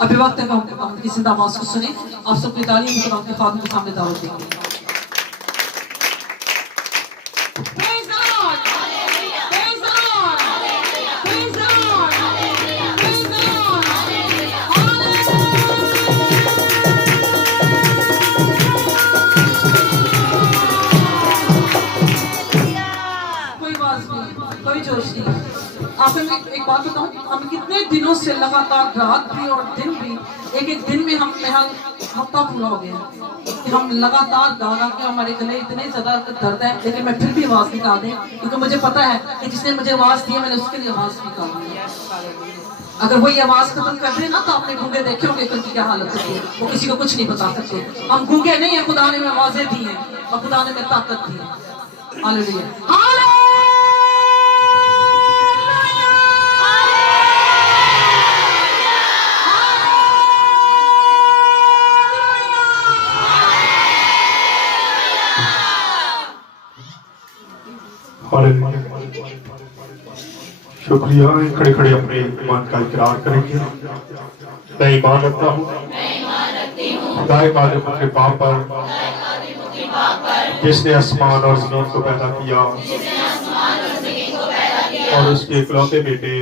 अभी वक्त है हम की जिंदा आवाज को सुने। आप सबकी तालीम खुदा के खादिम के सामने दावत देंगे। आपको एक बात बताऊं, हम कितने दिनों से लगातार रात भी और दिन भी एक दिन में हम हफ्ता पूरा हो गया कि हम लगातार गा के हमारे गले इतने ज्यादा दर्द है, लेकिन मैं फिर भी आवाज निकाल दें क्योंकि मुझे पता है कि जिसने मुझे आवाज दी है मैंने उसके लिए आवाज निकाली है। अगर वही आवाज खत्म कर दे ना तो आपने गूंगे देखे होंगे उनकी क्या हालत होती है, वो किसी को कुछ नहीं बता सकते। हम गूंगे नहीं है, खुदा ने हमें आवाजें दी हैं और खुदा ने हमें ताकत दी है। हालेलुया। शुक्रिया। खड़े खड़े अपने ईमान का इकरार करेंगे। मैं ईमान रखता हूँ खुदाए कादिर मुतअल पाक पर जिसने आसमान और ज़मीन को पैदा किया और उसके इकलौते बेटे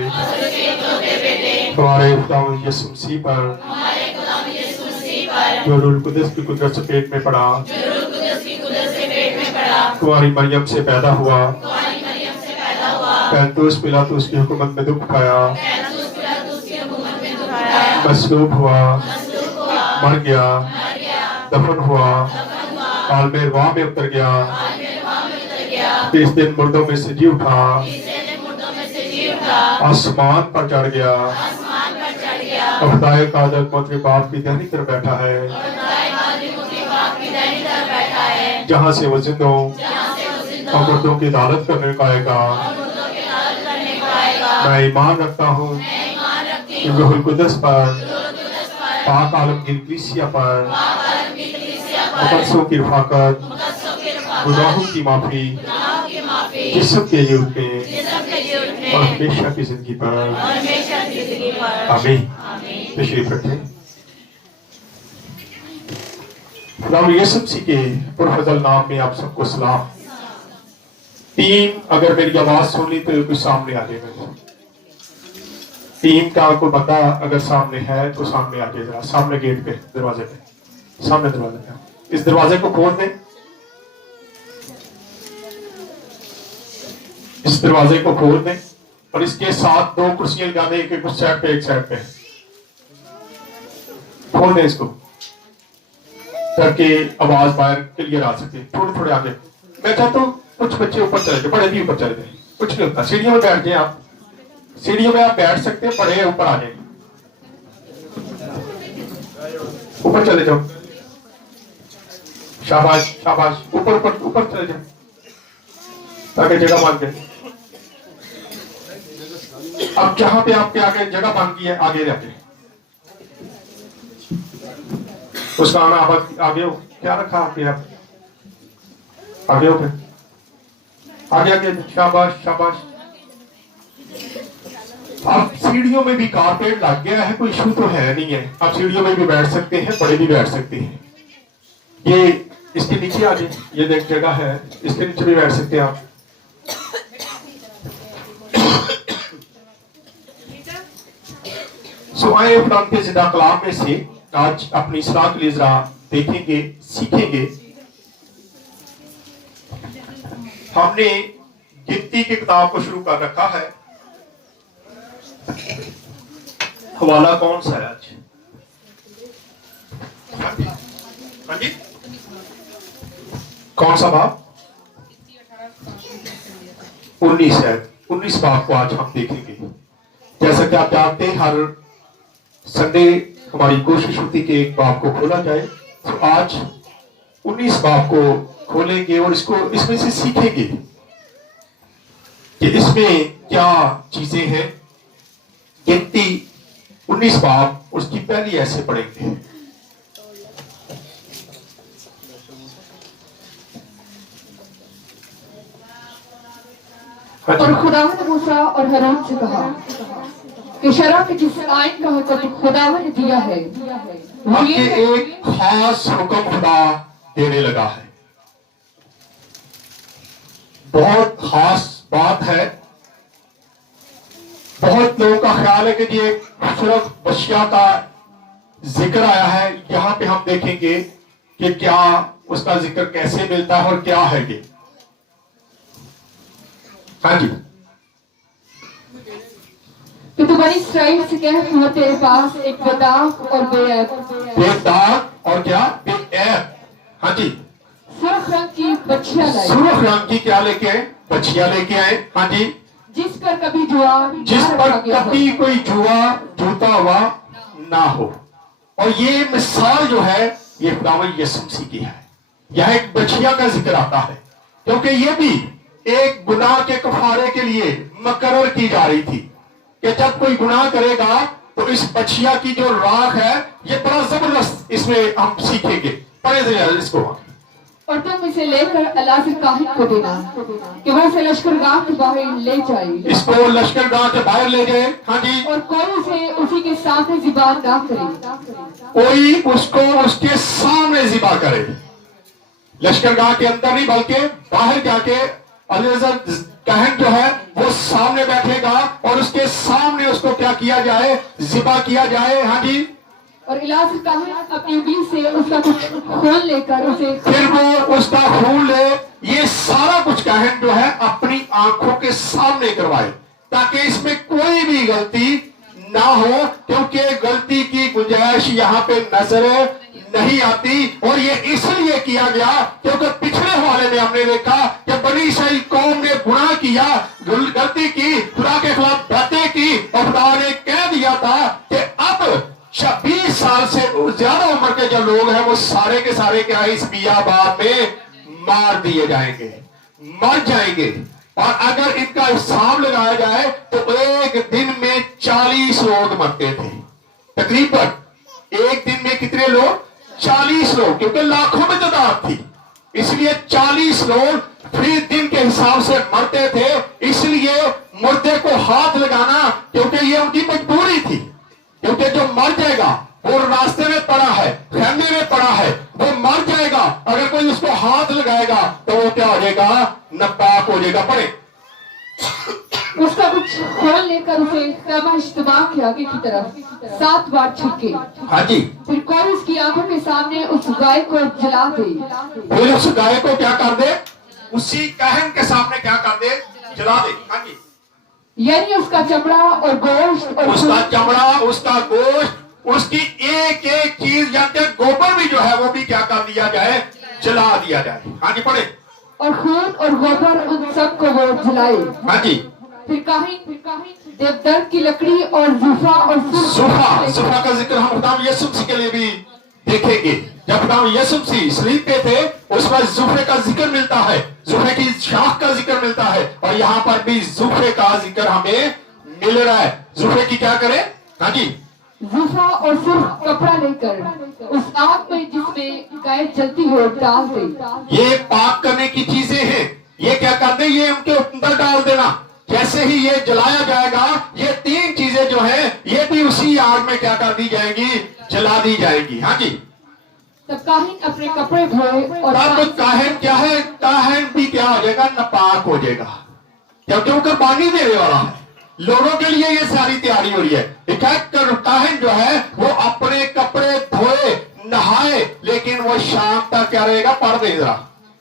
हमारे खुदावंद यीशु मसीह पर जो रूह कुदस की कुदरत से पेट में पड़ा, तुम्हारी मरियम से पैदा हुआ, पैंतुस पिलातुस की हुकूमत में दुख खाया, मसलूब हुआ, मर गया, दफन हुआ, आलमे वाह में उतर गया, इस दिन मुर्दों में से जी उठा, आसमान पर चढ़ गया, खुदाए कादिर मुतअल पाक की दाहिनी तरफ बैठा है, जहाँ से वो जिंदों और मुर्दों की अदालत करने को आएगा। मैं ईमान रखता हूँ कि रूहुल कुदस पर, पाक आलमगीर कलीसिया पर, मुकद्दसों की रफ़ाक़त, गुनाहों की माफ़ी, जिस्म के लिए उठने और हमेशा की ज़िंदगी पर। आमीन। तशरीफ़ रखें। खुदा यीशु मसीह के पुरफ़ज़ल नाम में आप सबको सलाम। टीम अगर मेरी आवाज़ सुन ली तो कोई सामने आ जाएगा। टीम का कोई बंदा अगर सामने है तो सामने आ जाएगा, सामने गेट पे, दरवाजे पे, सामने दरवाजे पे। इस दरवाजे को खोल दें, इस दरवाजे को खोल दें और इसके साथ दो कुर्सियां लगा दें, एक उस साइड पे एक साइड पे। खोल दें इसको ताकि आवाज बाहर क्लियर आ सके। थोड़े थोड़े आगे मैं चाहता हूँ कुछ बच्चे ऊपर चले जाए, बड़े भी ऊपर चले जाए, कुछ नहीं होता। सीढ़ियों में बैठ जाए, आप सीढ़ियों में आप बैठ सकते हैं, बड़े ऊपर आ जाए, ऊपर चले जाओ। शाबाश शाबाश, ऊपर ऊपर ऊपर चले जाओ ताकि जगह बन जाए। अब जहां पे आपके आगे जगह बन गई है, आगे जाके उसका आना आगे हो। क्या रखा आपके? आप आगे हो, आगे आगे, शाबाश शाबाश। अब सीढ़ियों में भी कारपेट लग गया है, कोई इशू तो है नहीं है। आप सीढ़ियों में भी बैठ सकते हैं, बड़े भी बैठ सकते हैं। ये इसके नीचे आ जाए, ये देख जगह है, इसके नीचे भी बैठ सकते हैं आप। आए खुदा के ज़िंदा कलाम में से आज अपनी सलाह के लिए जरा देखेंगे, सीखेंगे। हमने गिनती की किताब को शुरू कर रखा है। हवाला कौन सा है आज? हाँ जी, कौन सा बाब? 19 है। 19 बाब को आज हम देखेंगे। जैसा कि आप जानते हैं, हर संडे हमारी कोशिश होती कि एक बाब को खोला जाए, तो आज 19 बाब को खोलेंगे और इसमें से सीखेंगे कि इसमें क्या चीजें हैं। गिनती 19 बाब, उसकी पहली ऐसे पढ़ेंगे। और खुदा ने मूसा और हारून से कहा, کہ شرع کے جس آئین کا حکم خداوند نے دیا ہے وہ اب یہ یہ ہے ایک خاص حکم خدا دینے لگا ہے. بہت خاص بات ہے. بہت لوگوں کا خیال ہے کہ یہ صرف بشیا کا ذکر آیا ہے. یہاں پہ ہم دیکھیں گے کہ کیا اس کا ذکر کیسے ملتا ہے اور کیا ہے یہ. ہاں جی. کہ تو بنی اسرائیل سے کہہ کہ وہ تیرے پاس ایک بے داغ اور بے عیب بے داغ اور کیا بے عیب. ہاں جی. سرخ رنگ کی بچیاں لائے سرخ رنگ کی کیا لے کے آئے؟ بچیاں لے کے آئے. ہاں جی. جس پر کبھی جوا جس نہ پر رکھا گیا ہو. کبھی کوئی جوا جوتا ہوا نہ ہو. اور یہ مثال جو ہے یہ خداوند یسوع مسیح کی ہے. یہاں ایک بچیا کا ذکر آتا ہے کیونکہ یہ بھی ایک گناہ کے کفارے کے لیے مقرر کی جا رہی تھی کہ جب کوئی گناہ کرے گا تو اس بچیا کی جو راکھ ہے یہ بڑا زبردست اس میں ہم سیکھیں گے. پڑھے ذرا اس کو. اور تم اسے لے کر اللہ کاہن کو دینا کہ وہ اسے لشکرگاہ کے باہر لے جائے اس کو لشکر گاہ کے باہر لے جائے. ہاں جی. اور کوئی اسے اسی کے سامنے ذبح نہ کرے. کوئی اس کو اس کے سامنے ذبح کرے. لشکر گاہ کے اندر نہیں بلکہ باہر جا کے علیحدہ کہن جو ہے وہ سامنے بیٹھے گا اور اس کے سامنے اس کو کیا کیا جائے ذبح کیا جائے. ہاں جی. اور الہ کاہن اپنی انگلی سے اس کا کچھ خون لے کر اسے پھر وہ اس کا خون لے. یہ سارا کچھ کہن جو ہے اپنی آنکھوں کے سامنے کروائے تاکہ اس میں کوئی بھی غلطی نہ ہو کیونکہ غلطی کی گنجائش یہاں پہ نظر نہیں آتی. اور یہ اس لیے کیا گیا کیونکہ پچھلے حوالے میں ہم نے دیکھا کہ بنی اسرائیل قوم نے گناہ کیا غلطی کی خدا کے خلاف باتیں کی اور خدا نے کہہ دیا تھا کہ اب 26 سال سے زیادہ عمر کے جو لوگ ہیں وہ سارے کے سارے کیا اس بیابان میں مار دیے جائیں گے مر جائیں گے. اور اگر ان کا حساب لگایا جائے تو ایک دن میں 40 لوگ مرتے تھے. تقریباً ایک دن میں کتنے لوگ 40 لوگ کیونکہ لاکھوں میں تعداد تھی اس لیے 40 لوگ فی دن کے حساب سے مرتے تھے. اس لیے مردے کو ہاتھ لگانا کیونکہ یہ ان کی مجبوری تھی کیونکہ جو مر جائے گا وہ راستے میں پڑا ہے خیمے میں پڑا ہے وہ مر جائے گا. اگر کوئی اس کو ہاتھ لگائے گا تو وہ کیا ہو جائے گا ناپاک ہو جائے گا. پڑھے. اس کا کچھ خون لے کر اسے خیمہ اجتماع کے آگے کی طرف 7 بار چھڑکے. ہاں جی. پھر کوئی اس کی آنکھوں کے سامنے اس گائے کو جلا دے. پھر اس گائے کو کیا کر دے اسی کہن کے سامنے کیا کر دے جلا دے. ہاں جی. یعنی اس کا چمڑا اور گوشت اور اس کا چمڑا اس کا گوشت اس کی ایک ایک چیز یا کہ گوبر بھی جو ہے وہ بھی کیا کر دیا جائے جلا دیا جائے. ہاں جی. پڑھے. اور خون اور گوبر ان سب کو وہ جلائے. ہاں جی. پھر کاہن دیودر کی لکڑی اور زوفا اور صفا کا ذکر ہم خداوند یسوع مسیح کے لیے بھی دیکھیں گے. جب خداوند یسوع مسیح صلیب پہ تھے اس میں زوفے کا ذکر ملتا ہے زوفے کی شاخ کا ذکر ملتا ہے اور یہاں پر بھی زوفے کا ذکر ہمیں مل رہا ہے. زوفے کی کیا کرے. ہاں جی. زوفا اور سرخ کپڑا لے کر اس آگ میں جس میں گائے جلتی ہو ڈال دے. یہ پاک کرنے کی چیزیں ہیں. یہ کیا کر دیں یہ ان کے اندر ڈال دینا. جیسے ہی یہ جلایا جائے گا یہ 3 چیزیں جو ہیں یہ بھی اسی آگ میں کیا کر دی جائیں گی جلا دی جائیں گی. ہاں جی. تب کاہن اپنے کپڑے دھوئے اور تب کاہن کیا ہے کاہن بھی کیا ہو جائے گا ناپاک ہو جائے گا کیونکہ وہ قربانی دینے والا ہے. لوگوں کے لیے یہ ساری تیاری ہو رہی ہے. کاہن جو ہے وہ اپنے کپڑے دھوئے نہائے لیکن وہ شام تک کیا رہے گا پڑھ دے ذرا.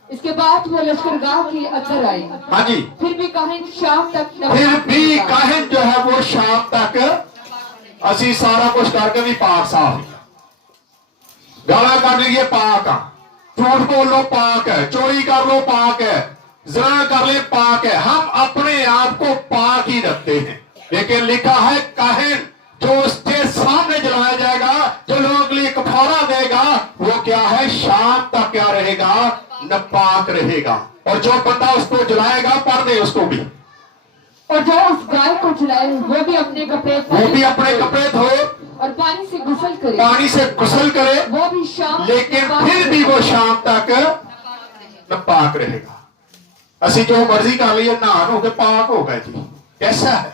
اس کے بعد وہ لشکرگاہ کے اندر آئے. ہاں جی. پھر بھی کاہن شام تک پھر بھی کاہن جو ہے وہ شام تک اسی سارا کچھ کر کے بھی پاک صاف گالا کر لیجیے پاک ہے جھوٹ بول لو پاک ہے چوری کر لو پاک ہے زنا کر لے پاک ہے. ہم اپنے آپ کو پاک ہی رکھتے ہیں لیکن لکھا ہے کاہن جو اس کے سامنے جلایا جائے گا جو لوگوں کے لیے کفارہ دے گا وہ کیا ہے شام تک کیا رہے گا ناپاک رہے گا. اور جو بندہ اس کو جلائے گا پڑھ دے اس کو بھی. اور جو اس گائے کو جلائے وہ بھی اپنے کپڑے دھوئے اور پانی سے غسل کرے وہ بھی شام لیکن پھر بھی وہ شام تک ناپاک رہے گا. اسی جو مرضی کر لیے نہا ہو کے پاک ہو گئے جی کیسا ہے.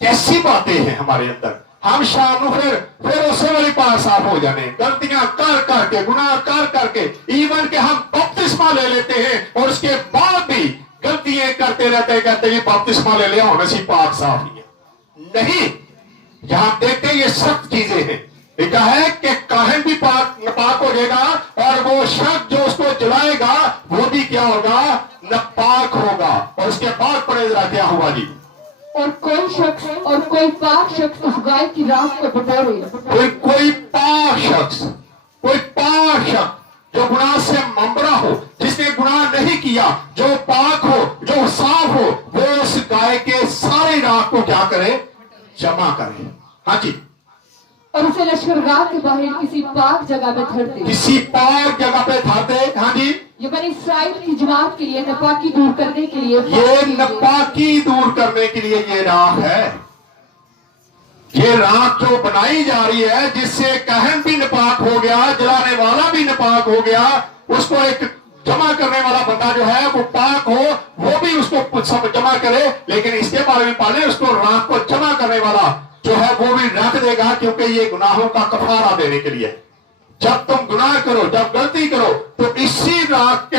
कैसी बातें हैं हमारे अंदर। हम शाम को फिर उससे वाली पाक साफ हो जाने, गलतियां कर करके, गुनाह कर करके, इवन के हम बपतिस्मा ले लेते हैं और उसके बाद भी गलतियां करते रहते हैं, कहते हैं बपतिस्मा ले लिया होने से पाक साफ ही है। नहीं, यहां देखते हैं ये सख्त चीजें हैं। लिखा है कि काहिन भी नापाक हो जाएगा और वो शख्स जो उसको जलाएगा वो भी क्या होगा, नापाक होगा। और उसके बाद पढ़े जरा क्या हुआ जी, और कोई पाक शख्स उस गाय की राख को बटोरे। कोई पाक शख्स जो गुनाह से ममरा हो, जिसने गुनाह नहीं किया, जो पाक हो, जो साफ हो, वो उस गाय के सारे राख को क्या करे, जमा करे। हाँ जी, और उसे लश्करगाह के बाहर किसी पाक जगह में धर दे। किसी पाक जगह पे धर दे। हाँ जी, ये बनी इस्राएल की जमात के लिए नपाकी दूर करने के लिए, ये नापाकी दूर करने के लिए ये राख है। ये राख जो बनाई जा रही है, जिससे कहन भी नापाक हो गया, जलाने वाला भी नापाक हो गया, उसको एक जमा करने वाला बंदा जो है वो पाक हो, वो भी उसको सब जमा करे। लेकिन इसके बारे में पहले उसको राख को जमा करने वाला जो है वो भी रख देगा, क्योंकि ये गुनाहों का कफारा देने के लिए। जब तुम गुनाह करो, जब गलती करो, तो इसी राख के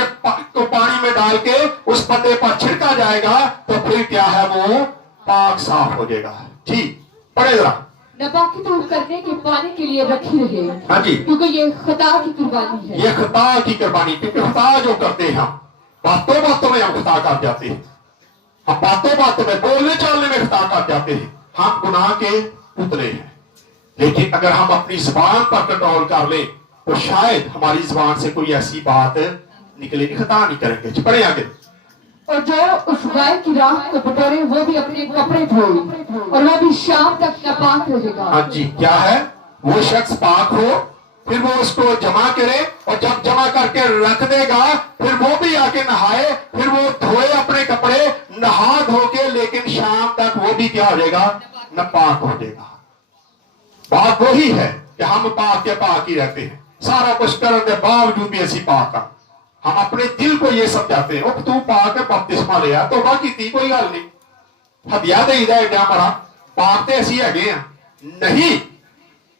को पानी में डाल के उस बंदे पर छिड़का जाएगा, तो फिर क्या है, वो पाक साफ हो जाएगा। ठीक, पढ़े जरा। नपाकी दूर करने के पानी के लिए रखी रहे। हाँ जी, क्योंकि ये खता की कुर्बानी है। ये खता की कुर्बानी, क्योंकि खता जो करते हैं हम, बातों बातों में हम खता कर जाते हैं, हम बातों बातों में, बोलने चालने में खता कर जाते हैं, हम गुनाह के पुतले हैं। लेकिन अगर हम अपनी जुबान पर कंट्रोल कर लें तो शायद हमारी जुबान से कोई ऐसी बात निकलेगी, खता नहीं करेंगे। पढ़े आगे। और जो उस गाय की राख को बटोरे वो भी अपने कपड़े धोए और वो भी शाम तक नापाक रहेगा। हाँ जी, क्या है, वो शख्स पाक हो, फिर वो उसको जमा करे, और जब जमा करके रख देगा फिर वो भी आके नहाए, फिर वो धोए अपने कपड़े, नहा धो के, लेकिन शाम तक वो भी क्या हो जाएगा, नापाक हो जाएगा। बात वही है कि हम पाक के पाक ही रहते हैं, सारा कुछ करने के बावजूद भी ऐसी पाक का हम अपने दिल को ये समझाते हैं, तू पाक है, बपतिस्मा लिया तो बाकी थी कोई गल नहीं, हदिया दे हमारा पाक तो ऐसी है। नहीं,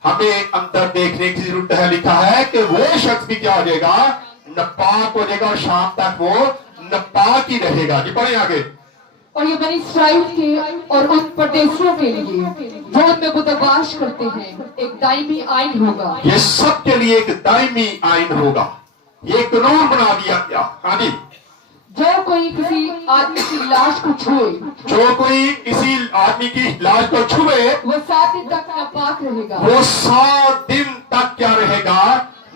हमें अंदर देखने की जरूरत है। लिखा है कि वो शख्स भी क्या हो जाएगा, नापाक हो जाएगा, और शाम तक वो नापाक ही रहेगा। जी पढ़े आगे। और ये बनी इस्राएल के और उन परदेशियों के लिए जो उनमें बुतवाश करते हैं एक दायमी आइन होगा। ये सब के लिए एक दायमी आइन होगा, ये कानून बना दिया गया। हाँ जी, जो कोई किसी आदमी की लाश को छुए, जो कोई किसी आदमी की लाश को छुए, वो 7 दिन तक नापाक रहेगा। वो 7 दिन तक क्या रहेगा,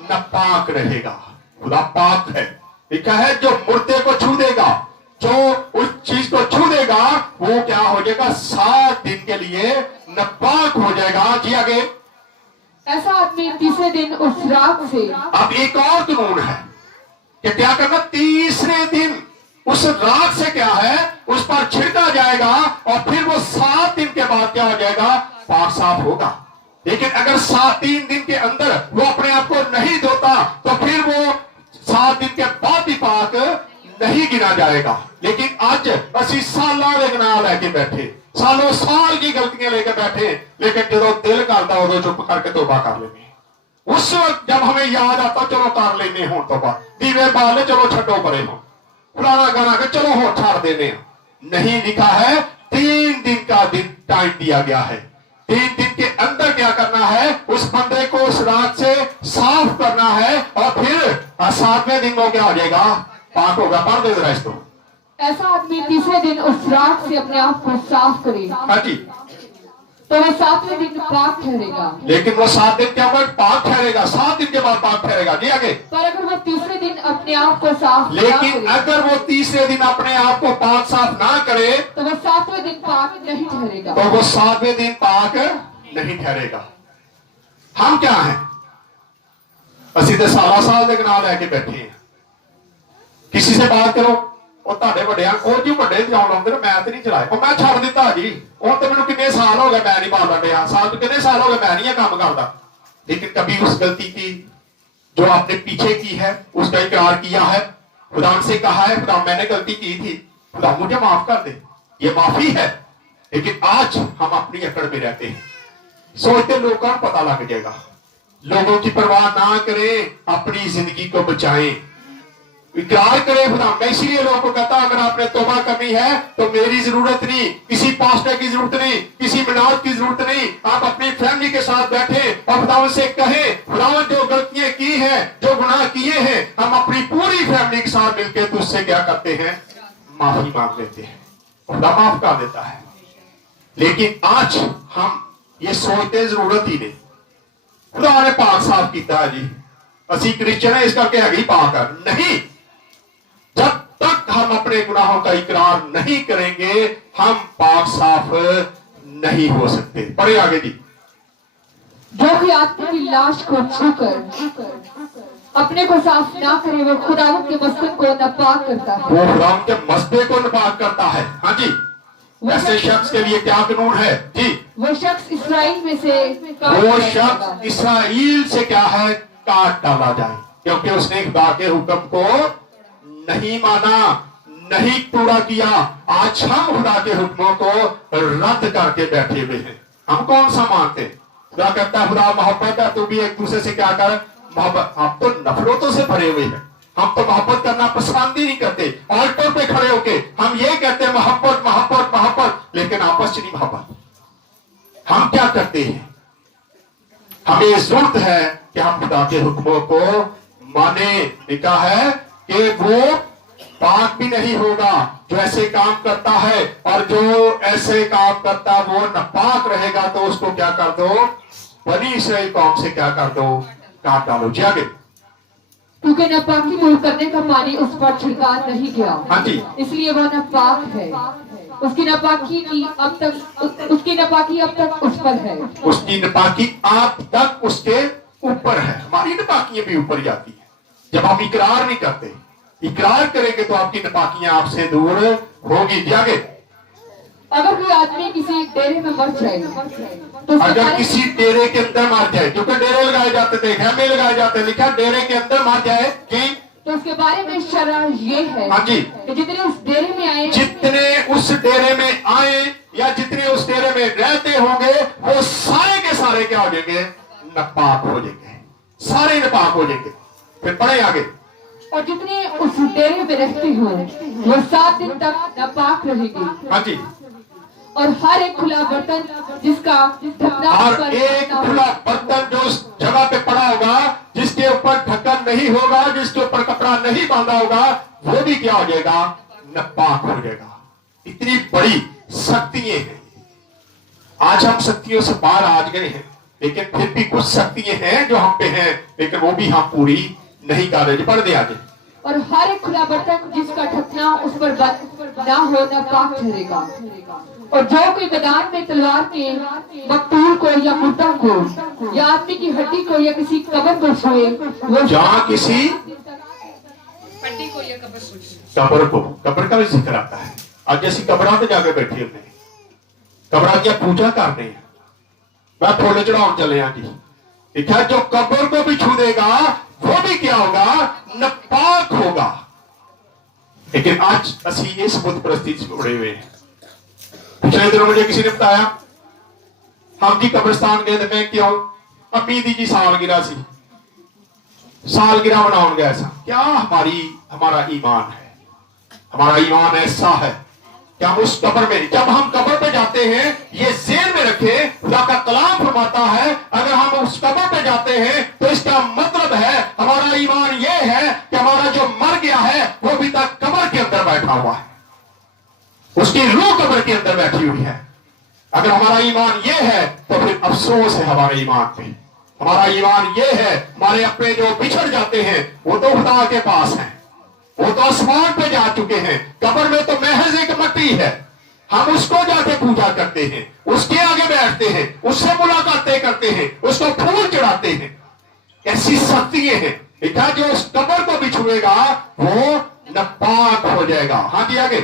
नापाक रहेगा। खुदा पाक है। लिखा है जो मुर्दे को छू देगा, जो उस चीज को छू देगा, वो क्या हो जाएगा, 7 दिन के लिए नापाक हो जाएगा। जी आगे। ऐसा आदमी तीसरे दिन उस राख से, अब एक और कानून है कि क्या करना, तीसरे दिन उस राख से क्या है, उस पर छिड़का जाएगा, और फिर वो 7 दिन के बाद क्या हो जाएगा, पाक साफ होगा। लेकिन अगर 3 दिन के अंदर वो अपने आप को नहीं धोता, तो फिर वो 7 दिन के बाद भी पाक नहीं गिना जाएगा। लेकिन आज असी सालों के गुनाह लेके बैठे, सालों साल की गलतियां लेके बैठे, लेकिन जो दिल करता उदो चुप करके तौबा कर लेने। उस वक्त जब हमें याद आता चलो कर लेने हो तौबा, दीवे बाले चलो छड्डो परे हो, फलाना गाना के चलो हो छाड़ देने। नहीं, लिखा है 3 दिन का दिन टाइम दिया गया है। 3 दिन के अंदर क्या करना है, उस बंदे को उस रात से साफ करना है, और फिर 7वें दिन वो क्या हो जाएगा, पाक होगा। पढ़ दे जरा इसको। ऐसा आदमी तीसरे दिन उस राख से अपने आप को साफ करे, हाँ जी, तो वो 7वें दिन पाक ठहरेगा। लेकिन वो 7 दिन के बाद पाक ठहरेगा, 7 दिन के बाद पाक ठहरेगा। जी आगे। पर अगर वो तीसरे दिन अपने आप को साफ ना लेकिन करे, अगर वो तीसरे दिन अपने आप को पाक साफ ना करे, तो वो 7वें दिन पाक नहीं ठहरेगा। तो वो 7वें दिन पाक नहीं ठहरेगा। हम क्या हैं, ਅਸੀਂ ਤੇ ਸਾਲਾ ਸਾਲ ਦੇ ਨਾਲ ਲੈ ਕੇ ਬੈਠੇ ਆ। ਕਿਸੇ ਸੇ ਬਾਤ ਕਰੋ, ਉਹ ਤੁਹਾਡੇ ਵੱਡਿਆਂ ਉਹ ਜੀ ਵੱਡੇ ਚਲਾਉਣ ਆਉਂਦੇ ਨੇ, ਮੈਂ ਤੇ ਨਹੀਂ ਚਲਾਏ, ਉਹ ਮੈਂ ਛੱਡ ਦਿੱਤਾ ਜੀ। ਹੁਣ ਤੇ ਮੈਨੂੰ ਕਿੰਨੇ ਸਾਲ ਹੋ ਗਏ ਮੈਂ ਨਹੀਂ ਬਾਲਣ ਡਿਆ, ਸਾਲ ਤੋਂ कितने साल हो गए मैं नहीं ये काम करता। लेकिन कभी उस गलती की जो आपने पीछे की है उसका इकरार किया है, खुदा से कहा है खुदा मैंने गलती की थी, खुदा मुझे माफ कर दे, ये माफी है। लेकिन आज हम अपनी अकड़ में रहते हैं, सोचते लोगों का पता लग जाएगा, लोगों की परवाह ना करें, अपनी जिंदगी को बचाएं, इकरार करें खुदा। मैं इसीलिए लोगों को कहता हूं, अगर आपने तौबा करनी है तो मेरी जरूरत नहीं, किसी पास्टर की जरूरत नहीं, किसी मिनाज की जरूरत नहीं, आप अपनी फैमिली के साथ बैठे और खुदावन से कहें, खुदावन जो गलतियां की हैं, जो गुनाह किए हैं, हम अपनी पूरी फैमिली के साथ मिलकर तुझसे क्या करते हैं, माफी मांग लेते हैं, खुदा माफ कर देता है। लेकिन आज हम ये सोचते जरूरत ही नहीं, खुदा ने पाक साफ किया है जी, असी क्रिश्चियन है इसका क्या है पाक है नहीं। जब तक हम अपने गुनाहों का इकरार नहीं करेंगे हम पाक साफ नहीं हो सकते। पढ़े आगे जी। जो भी आत्मा की लाश को छूकर अपने को साफ ना करे वो खुदावंद के मस्तक को नापाक करता है, वो खुदावंद के मस्तक को नापाक करता है। हाँ जी, ऐसे शख्स के लिए क्या कानून है जी? वो शख्स इस्राएल में से वो शख्स इस्राएल से क्या है, काट डाला जाए, क्योंकि उसने खुदा के हुक्म को नहीं माना, नहीं पूरा किया। आज हम खुदा के हुक्मों को रद्द करके बैठे हुए हैं। हम कौन सा मानते हैं? खुदा कहता है खुदा मोहब्बत है, तू भी एक दूसरे से क्या कर मोहब्बत। हम तो नफरतों से भरे हुए हैं, हम तो मोहब्बत करना पसंद ही नहीं करते। ऑल्टर पे खड़े होके हम ये कहते हैं मोहब्बत मोहब्बत मोहब्बत, लेकिन आपस में नहीं मोहब्बत। हम क्या करते हैं? हमें जरूरत है कि हम खुदा के हुक्मों को माने। लिखा है कि वो पाक भी नहीं होगा जो ऐसे काम करता है, और जो ऐसे काम करता वो नापाक रहेगा, तो उसको क्या कर दो, बनी इस्राएल कौम से क्या कर दो, काट डालो। जी आगे। क्योंकि नापाकी दूर करने का पानी उस पर छिड़का नहीं गया, हाँ जी, इसलिए वो नापाक है। उसकी नापाकी अब तक उस पर है, उसकी नापाकी आप तक उसके ऊपर है। हमारी नापाकियां भी ऊपर जाती है जब हम इकरार नहीं करते। इकरार करेंगे तो आपकी नापाकियां आपसे दूर होगी। जी आगे। अगर कोई आदमी किसी डेरे में मर जाए तो अगर किसी डेरे के अंदर मर जाए, क्योंकि डेरे लगाए जाते थे, खेमे लगाए जाते, लिखा डेरे के अंदर मर जाए कि तो उसके बारे में शरह ये है, हाँ जी, कि जितने उस डेरे में आए, जितने उस डेरे में आए या जितने उस डेरे में रहते होंगे वो सारे के सारे क्या हो जाएंगे, नापाक हो जाएंगे, सारे नापाक हो जाएंगे। फिर पढ़े आगे। और जितने उस डेरे में रहते हो वो 7 दिन तक नापाक रहेंगे। हाँ जी। और हर एक खुला बर्तन जिसका ढक्कन और एक खुला बर्तन जो उस जगह पे पड़ा होगा, जिसके ऊपर ढक्कन नहीं होगा, जिसके ऊपर कपड़ा नहीं बांधा होगा, वो भी क्या हो जाएगा, नापाक हो जाएगा। इतनी बड़ी शक्तियां हैं। आज हम शक्तियों से बाहर आ गए हैं, लेकिन फिर भी कुछ शक्तियां हैं जो हम पे हैं, लेकिन वो भी हम पूरी नहीं कर रहे। पढ़ दे आगे। और हर एक खुला बर्तन जिसका ढकना उस पर बंद ना हो नापाक ठहरेगा। और जो कोई मैदान में तलवार के मकतूल को या मुर्दा को या आदमी की हड्डी को या किसी कब्र को छुए, वो जहाँ किसी हड्डी को या कब्र को, कब्र का भी जिक्र आता है। आज जैसी कब्रों पे जाके बैठे हमने कब्र की पूजा करने हैं, मैं फूल चढ़ाने चले हैं जी। देखा, जो कब्र को भी छू देगा वो भी क्या होगा, नापाक होगा। लेकिन आज असी इस बुत परस्ती से उड़े हुए हैं। पिछले दिनों मुझे किसी ने बताया, हम जी कब्रिस्तान गए थे। मैं क्यों? अम्मी दी जी सालगिरह सी, सालगिरह मनाने गया ऐसा। क्या हमारा ईमान है, हमारा ईमान ऐसा है कि हम उस कब्र में, जब हम कब्र पे जाते हैं, ये ज़हन में रखे, खुदा का कलाम फरमाता है अगर हम उस कब्र पे जाते हैं तो इसका मतलब है हमारा ईमान ये है कि हमारा जो मर गया है वो भी तक कब्र के अंदर बैठा हुआ है, उसकी रूह कब्र के अंदर बैठी हुई है। अगर हमारा ईमान ये है तो फिर अफसोस है हमारे ईमान पे। हमारा ईमान ये है, हमारे अपने जो बिछड़ जाते हैं वो तो खुदा के पास हैं, वो तो आसमान पे जा चुके हैं। कब्र में तो महज एक मट्टी है, हम उसको जाके पूजा करते हैं, उसके आगे बैठते हैं, उससे मुलाकातें करते हैं, उसको फूल चढ़ाते हैं। ऐसी शक्तियां हैं। देखा, जो उस कब्र को भी छुएगा वो नापाक हो जाएगा। हाँ जी आगे।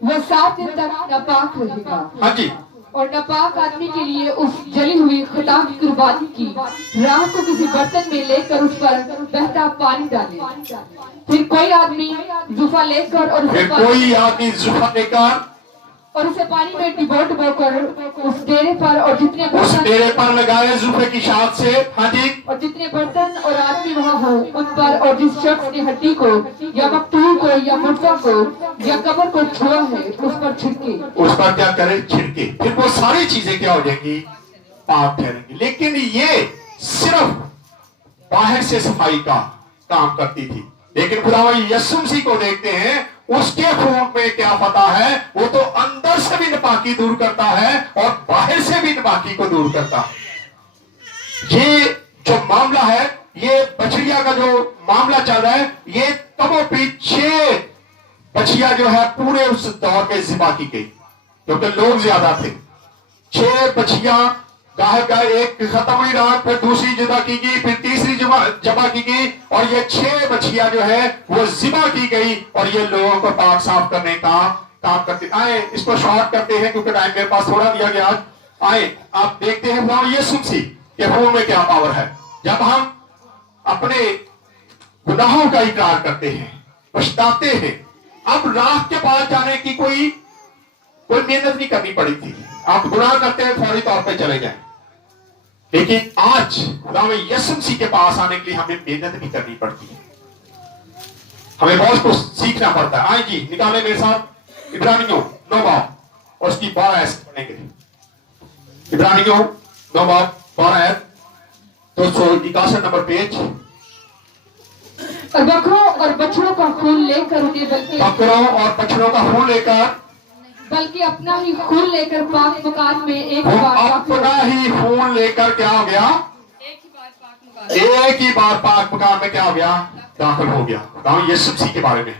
वो 7 दिन तक नापाक रहेगा। हाँ जी। और नापाक आदमी के लिए उस जली हुई खुदा की कुर्बानी की राह को किसी बर्तन में लेकर उस पर बहता पानी डाले। फिर कोई आदमी जुफा लेकर और उसे पानी में डुबो कर उस डेरे पर और जितने उस बर्तन डेरे पर लगाए जुल्फे की शाख से। हाँ जी, और जितने बर्तन और आदमी वहाँ हो उन पर, और जिस शख्स ने हड्डी को या मकतूल को या मुर्दा को या कब्र को छुआ है उस पर छिड़के। उस पर क्या करे? छिड़के। फिर वो सारी चीजें क्या हो जाएंगी? पाप ठहरेंगी। लेकिन ये सिर्फ बाहर से सफाई का काम करती थी, लेकिन खुदावंद यीशु मसीह को देखते हैं, उसके खून में क्या पता है, वो तो अंदर से भी नापाकी दूर करता है और बाहर से भी नापाकी को दूर करता है। ये जो मामला है, ये बछड़िया का जो मामला चल रहा है, ये कबो पीछे बछिया जो है पूरे उस दौर में ज़िबा की गई, क्योंकि लोग ज्यादा थे। 6 बछिया गाय गाय, एक खत्म हुई रात, फिर दूसरी जुदा की गई, फिर तीसरी जमा की गई, और ये 6 बछिया जो है वो ज़िबा की गई, और ये लोगों को पाक साफ करने का काम करते। आए इसको शॉर्ट करते हैं क्योंकि टाइम मेरे पास थोड़ा दिया गया। आए आप देखते हैं खुदा यीशु मसीह के खून में क्या पावर है। जब हम अपने गुनाहों का इकरार करते हैं, पछताते हैं, अब रात के पास जाने की कोई मेहनत नहीं करनी पड़ी थी। आप गुनाह करते हैं, फौरी तौर पे चले जाएं। लेकिन आज खुदावंद यीशु मसीह के पास आने के लिए हमें मेहनत भी करनी पड़ती है, हमें बहुत कुछ सीखना पड़ता है। आए जी, निकाले मेरे साथ इब्रानियों 9 बाब और उसकी 12 आयत पढ़ेंगे। इब्रानियों 9 बाब 12 आयत, 261 नंबर पेज। और बकरों और बछड़ों का खून लेकर उन्हें बकरों और बछड़ों का खून लेकर, बल्कि अपना ही खून लेकर पाक मकान में एक वो बार अपना ही खून लेकर क्या हो गया? एक ही बार पाक मकान में क्या हो गया? दाखिल हो गया। खुदावंद यीशु मसीह के बारे में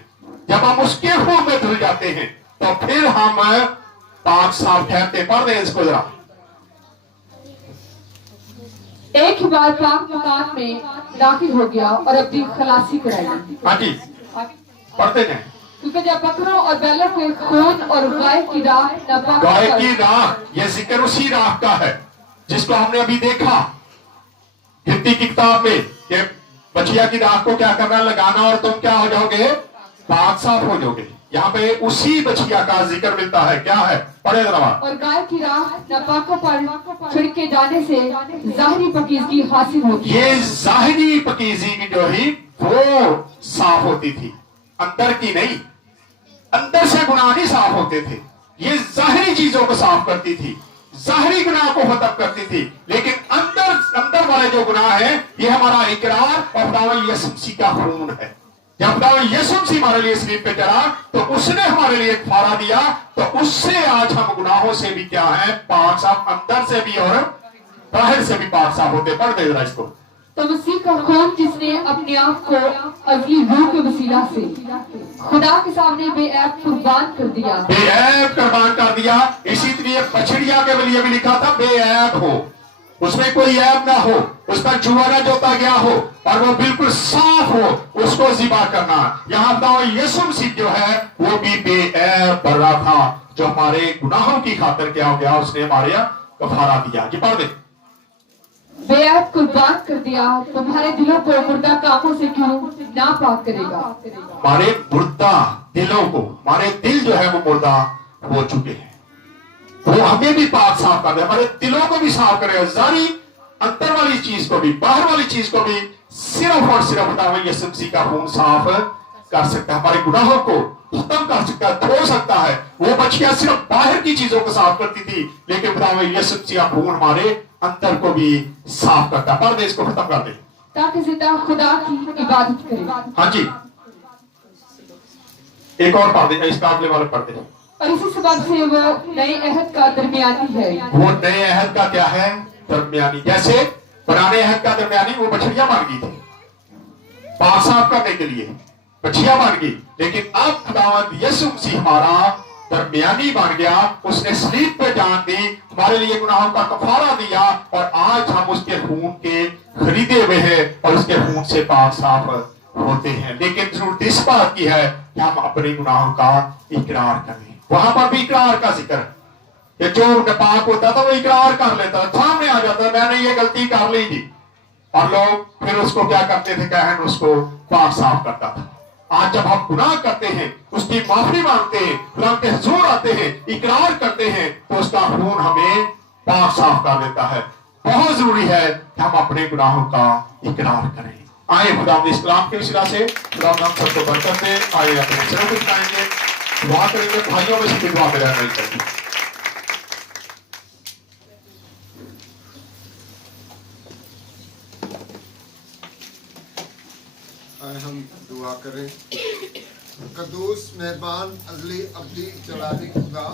जब हम उसके खून में धुल जाते हैं तो फिर हम पाक साफ ठहरते। पढ़ दें इसको जरा। एक ही बार पाक मकान में दाखिल हो गया और अपनी खलासी कराई। हाँ जी, पढ़ते हैं। क्योंकि जब बकरों और बैलों के खून और गाय की राख नापाक गाय कर- की राख, ये जिक्र उसी राख का है जिसको हमने अभी देखा गिनती की किताब में, कि बछिया की राख को क्या करना? लगाना, और तुम क्या हो जाओगे? पाक साफ हो जाओगे। यहाँ पे उसी बछिया का जिक्र मिलता है। क्या है? पढ़े जरा। और गाय की राख नापाकों पर छिड़के जाने से जाहिरी पकीजगी हासिल होती है। ये जाहिरी पकीज़गी जो ही वो साफ होती थी, अंदर की नहीं। अंदर से गुनाह नहीं साफ होते थे, ये जाहिरी चीजों को साफ करती थी, जाहिरी गुनाह को खत्म करती थी। लेकिन अंदर वाले जो गुनाह है, ये हमारा इकरार और खुदावंद यीशु मसीह का खून है। जब खुदावंद यीशु मसीह हमारे लिए सलीब पे चढ़ा तो उसने हमारे लिए एक फारा दिया, तो उससे आज हम गुनाहों से भी क्या है? पाक साफ, अंदर से भी और बाहर से भी पाक साफ होते। पढ़ दे जरा इसको। तो मसीह का खून जिसने अपने आप को अगली रूह के वसीला से खुदा के सामने बेऐब कुर्बान कर दिया, बेऐब कुर्बान कर दिया। इसी तरह बछड़िया के लिए भी लिखा था बेऐब हो, उसमें कोई ऐब ना हो, उस पर जुआ ना जोता गया हो, और वो बिल्कुल साफ हो, उसको ज़िबा करना। यहाँ खुदावंद यीशु मसीह जो है वो भी बेऐब बर्रा था, जो हमारे गुनाहों की खातिर क्या हो गया? उसने हमारे कफारा दिया। जी पढ़ दे। बेऐब कुर्बान कर दिया, तुम्हारे दिलों को मुर्दा कामों से क्यों ना पाक करेगा। हमारे मुर्दा दिलों को, हमारे दिल जो है वो मुर्दा हो चुके हैं, वो हमें भी पाक साफ कर दे, हमारे दिलों को भी साफ करे। जारी अंदर वाली चीज को भी, बाहर वाली चीज को भी सिर्फ और सिर्फ खुदावंद यीशु मसीह का खून साफ कर सकता है, हमारे गुनाहों को खत्म कर सकता है, धो सकता है। वो बछिया सिर्फ बाहर की चीजों को साफ करती थी, लेकिन खुदावंद यीशु मसीह का खून हमारे अंदर को भी साफ करता है। पढ़ दे इसको, खत्म कर दे। ताकि जिंदा खुदा की इबादत करे। हाँ जी, एक और पढ़ दे, इसका अगले वाले पढ़ दे। और इसी सबब से वो नए अहद का दरमियानी है। वो नए अहद का क्या है? दरमियानी। जैसे पुराने अहद का दरमियानी वो बछड़िया बन गई थी पाक साफ करने के लिए, बछिया बन गई। लेकिन अब खुदावंद यीशु मसीह हमारा दरमियानी बन गया, उसने सलीब पे जान दी, हमारे लिए गुनाहों का कफारा दिया, और आज हम उसके खून के खरीदे हुए हैं और उसके खून से पाक साफ होते हैं। लेकिन जरूरत इस बात की है कि हम अपने गुनाहों का इकरार करें। वहां पर भी इकरार का जिक्र है कि जो नापाक होता था वो इकरार कर लेता था, सामने आ जाता, मैंने ये गलती कर ली थी, और लोग फिर उसको क्या करते थे? कहन उसको पाक साफ करता था। آج جب ہم گناہ کرتے ہیں اس کی معافی مانگتے ہیں خدا کے حضور آتے ہیں اقرار کرتے ہیں تو اس کا خون ہمیں پاک صاف کر دیتا ہے. بہت ضروری ہے کہ ہم اپنے گناہوں کا اقرار کریں. آئے خدا اس کلام کے وسیلہ سے خدا ہم سب کو برکت دے. آئے اپنے سروں کو جھکائیں گے, دعا کریں گے. بھائیوں میں سے دعا میرا نہیں کریں. آئے ہم دعا کریں. قدوس مہربان ازلی ابدی جلالی خدا